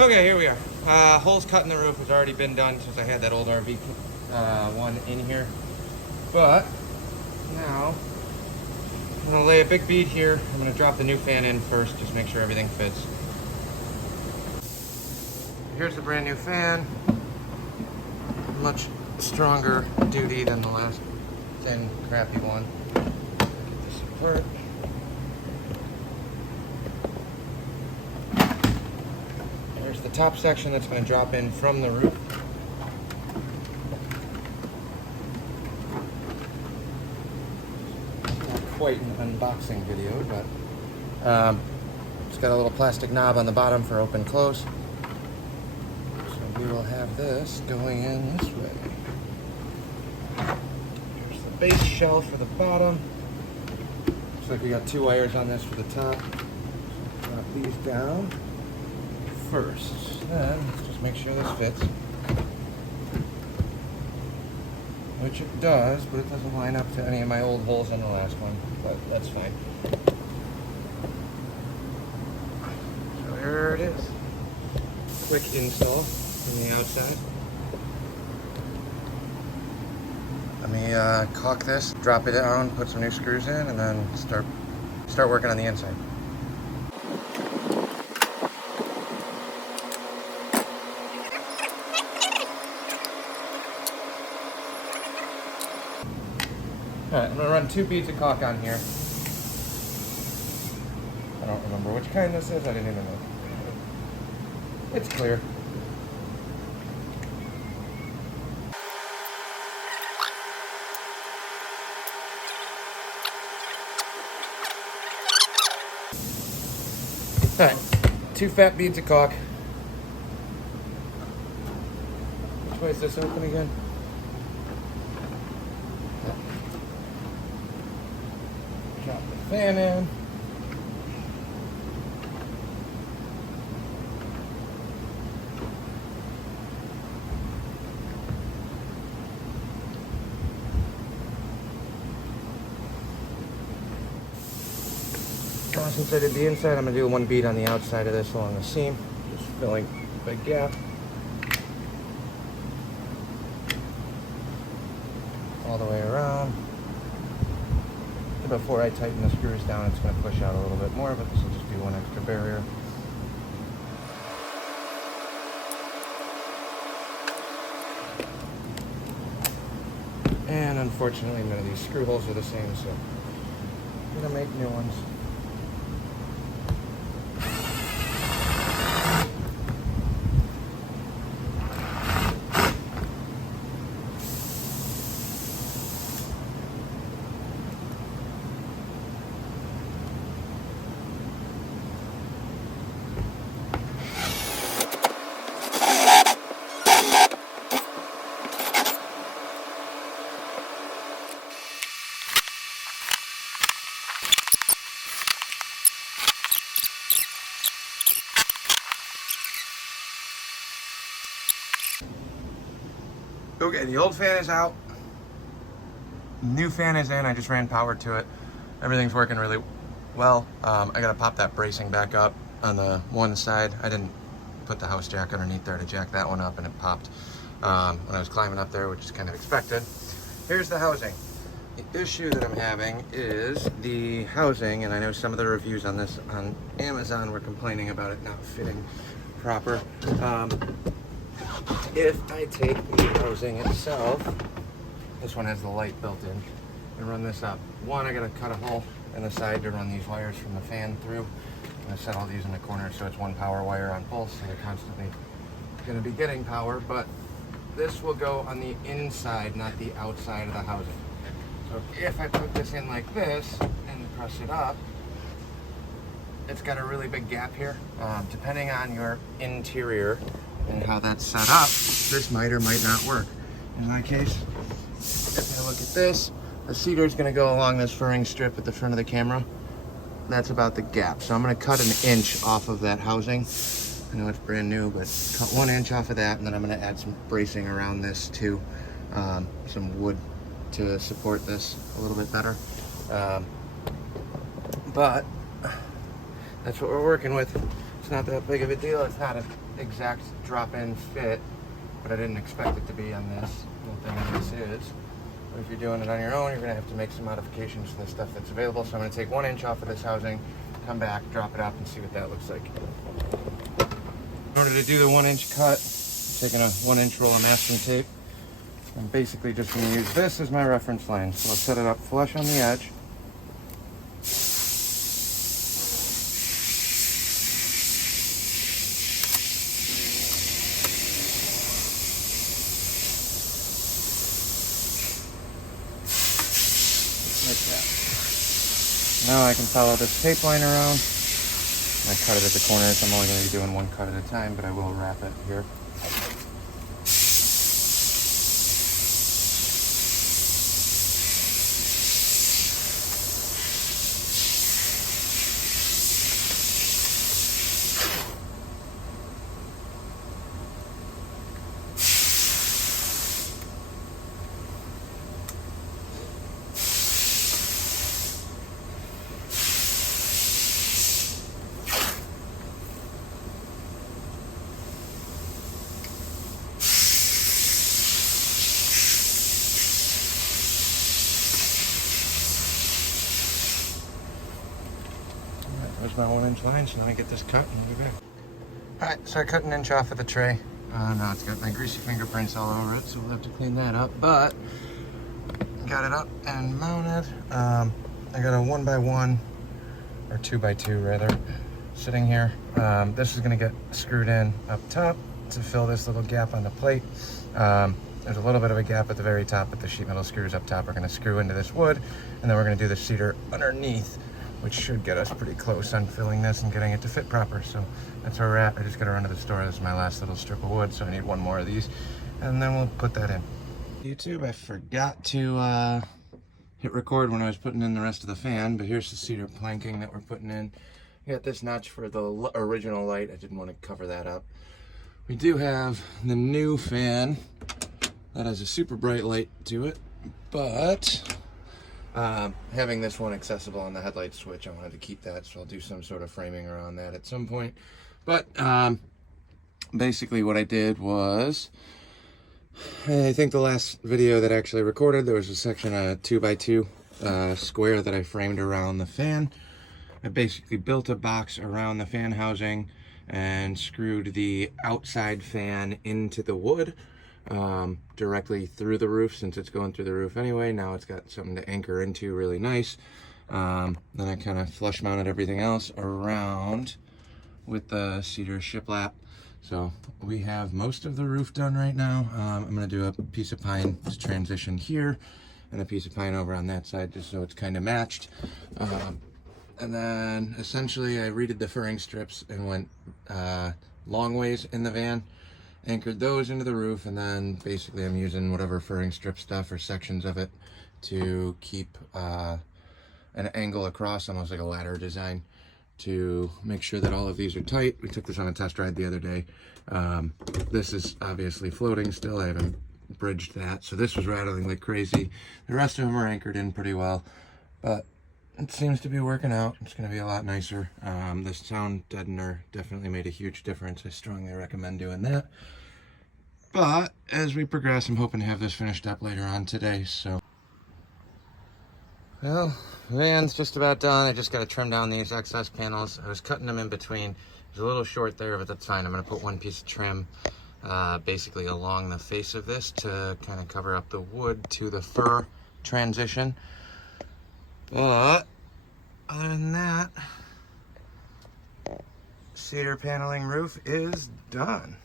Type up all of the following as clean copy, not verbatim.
Okay, here we are. Holes cut in the roof has already been done since I had that old RV one in here. But now I'm gonna lay a big bead here. I'm gonna drop the new fan in first, just make sure everything fits. Here's the brand new fan. Much stronger duty than the last thin, crappy one. Get this apart. Here's the top section that's going to drop in from the roof. Not quite an unboxing video, but it's got a little plastic knob on the bottom for open close. So we will have this going in this way. Here's the base shell for the bottom. Looks like we got 2 wires on this for the top. So drop these down first. Then let's just make sure this fits. Which it does, but it doesn't line up to any of my old holes on the last one, but that's fine. So there it is. Quick install from the outside. Let me caulk this, drop it down, put some new screws in, and then start working on the inside. Alright, I'm going to run 2 beads of caulk on here. I don't remember which kind this is, I didn't even know. It's clear. Alright, 2 fat beads of caulk. Which way is this open again? Drop the fan in. Since I did the inside, I'm going to do 1 bead on the outside of this along the seam, just filling a big gap. All the way around. Before I tighten the screws down, it's going to push out a little bit more, but this will just be 1 extra barrier. And unfortunately, none of these screw holes are the same, so I'm going to make new ones. Okay, the old fan is out. New fan is in. I just ran power to it. Everything's working really well. I gotta pop that bracing back up on the one side. I didn't put the house jack underneath there to jack that one up, and it popped when I was climbing up there, which is kind of expected. Here's the housing. The issue that I'm having is the housing, and I know some of the reviews on this on Amazon were complaining about it not fitting proper. If I take the housing itself, this one has the light built in, and run this up. One, I gotta cut a hole in the side to run these wires from the fan through. I'm gonna set all these in the corner so it's 1 power wire on both, so they're constantly gonna be getting power, but this will go on the inside, not the outside of the housing. So if I put this in like this and press it up, it's got a really big gap here. Depending on your interior and how that's set up, this might or might not work. In my case, if I look at this, the cedar is going to go along this furring strip at the front of the camera. That's about the gap. So I'm going to cut 1 inch off of that housing. I know it's brand new, but cut 1 inch off of that, and then I'm going to add some bracing around this too, some wood to support this a little bit better. But that's what we're working with. It's not that big of a deal. It's not an exact drop-in fit, but I didn't expect it to be on this. The thing on this is, but if you're doing it on your own, you're gonna have to make some modifications to the stuff that's available. So I'm gonna take 1 inch off of this housing, come back, drop it up, and see what that looks like. In order to do the 1 inch cut, I'm taking a 1 inch roll of masking tape. I'm basically just gonna use this as my reference line. So I'll set it up flush on the edge. Like that. Now I can follow this tape line around. I cut it at the corners. I'm only going to be doing 1 cut at a time, but I will wrap it here. There's my 1 inch line, so now I get this cut and we'll be back. Alright, so I cut 1 inch off of the tray. Now it's got my greasy fingerprints all over it, so we'll have to clean that up. But, got it up and mounted. I got a 1x1, or 2x2 rather, sitting here. This is going to get screwed in up top to fill this little gap on the plate. There's a little bit of a gap at the very top, but the sheet metal screws up top are going to screw into this wood, and then we're going to do the cedar underneath, which should get us pretty close on filling this and getting it to fit proper. So that's where we're at. I just got to run to the store. This is my last little strip of wood, so I need 1 more of these, and then we'll put that in. YouTube, I forgot to hit record when I was putting in the rest of the fan, but here's the cedar planking that we're putting in. I got this notch for the original light. I didn't want to cover that up. We do have the new fan that has a super bright light to it, but having this one accessible on the headlight switch, I wanted to keep that, so I'll do some sort of framing around that at some point. But basically what I did was, I think the last video that I actually recorded, there was a section of 2x2 square that I framed around the fan. I basically built a box around the fan housing and screwed the outside fan into the wood directly through the roof, since it's going through the roof anyway. Now it's got something to anchor into really nice. Then I kind of flush mounted everything else around with the cedar shiplap. So we have most of the roof done right now. I'm going to do a piece of pine to transition here and a piece of pine over on that side, just so it's kind of matched. And then essentially I redid the furring strips and went long ways in the van, anchored those into the roof, and then basically I'm using whatever furring strip stuff or sections of it to keep an angle across, almost like a ladder design, to make sure that all of these are tight. We took this on a test ride the other day. This is obviously floating still. I haven't bridged that, so this was rattling like crazy. The rest of them are anchored in pretty well, but it seems to be working out. It's going to be a lot nicer. The sound deadener definitely made a huge difference. I strongly recommend doing that. But as we progress, I'm hoping to have this finished up later on today. So, well, van's just about done. I just got to trim down these excess panels. I was cutting them in between. It was a little short there, but that's fine. I'm going to put 1 piece of trim basically along the face of this to kind of cover up the wood to the fur transition. But other than that, cedar paneling roof is done.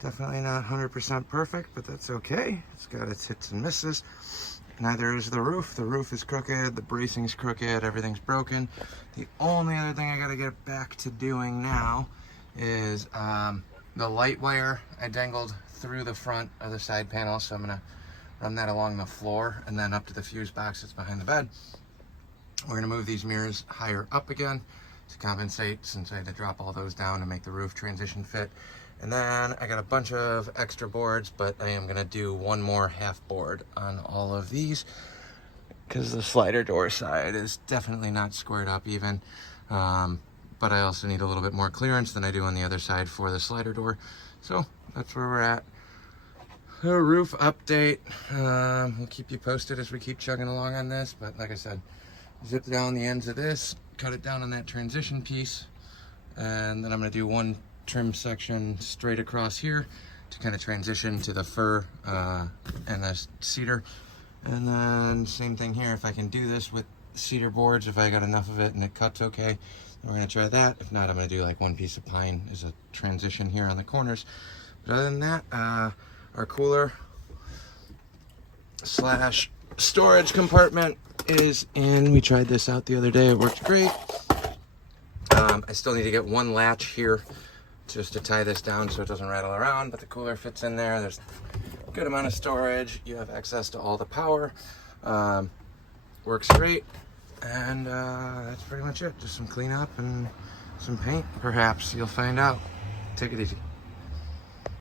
Definitely not 100% perfect, but that's okay. It's got its hits and misses. Neither is the roof. The roof is crooked, the bracing's crooked, everything's broken. The only other thing I gotta get back to doing now is the light wire I dangled through the front of the side panel, so I'm gonna run that along the floor and then up to the fuse box that's behind the bed. We're gonna move these mirrors higher up again to compensate, since I had to drop all those down to make the roof transition fit. And then I got a bunch of extra boards, but I am gonna do 1 more half board on all of these because the slider door side is definitely not squared up even. but I also need a little bit more clearance than I do on the other side for the slider door. So that's where we're at. A roof update. We'll keep you posted as we keep chugging along on this, but like I said, zip down the ends of this, cut it down on that transition piece, and then I'm going to do one trim section straight across here to kind of transition to the fir and the cedar. And then same thing here, if I can do this with cedar boards, if I got enough of it and it cuts okay, then we're going to try that. If not, I'm going to do like one piece of pine as a transition here on the corners. But other than that, our cooler slash storage compartment is in. We tried this out the other day, it worked great. I still need to get one latch here just to tie this down so it doesn't rattle around, but the cooler fits in there. There's a good amount of storage. You have access to all the power. Works great. And that's pretty much it. Just some cleanup and some paint, perhaps. You'll find out. Take it easy.